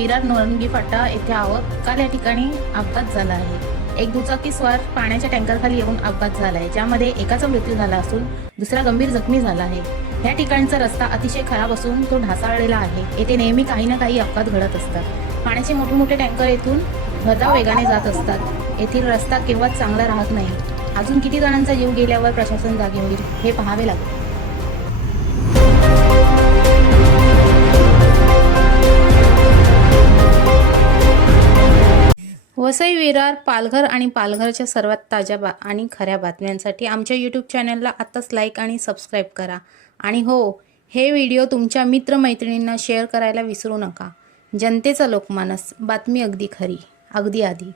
विरार नोरंगी फाटा येथे आहोत। काल या ठिकाणी अपघात झाला आहे। एक दुचाकीस्वार पाण्याच्या टँकरखाली येऊन अपघात झाला आहे, ज्यामध्ये एकाचा मृत्यू झाला असून दुसरा गंभीर जखमी झाला आहे। या ठिकाणचा रस्ता अतिशय खराब असून तो ढासाळलेला आहे। येथे नेहमी काही ना काही अपघात घडत असतात। पाण्याचे मोठे मोठे टँकर येथून भरधाव वेगाने जात असतात। येथील रस्ता केव्हाच चांगला राहत नाही। अजून किती जणांचा जीव गेल्यावर प्रशासन जागे होईल हे पाहावे लागेल। वसई, विरार, पालघर आणि पालघरच्या सर्वात ताज्या आणि खऱ्या बातम्यांसाठी आमच्या यूट्यूब चॅनलला आत्ताच लाईक आणि सबस्क्राईब करा। आणि हो, हे व्हिडिओ तुमच्या मित्रमैत्रिणींना शेअर करायला विसरू नका। जनतेचा लोकमानस, बातमी अगदी खरी, अगदी आधी।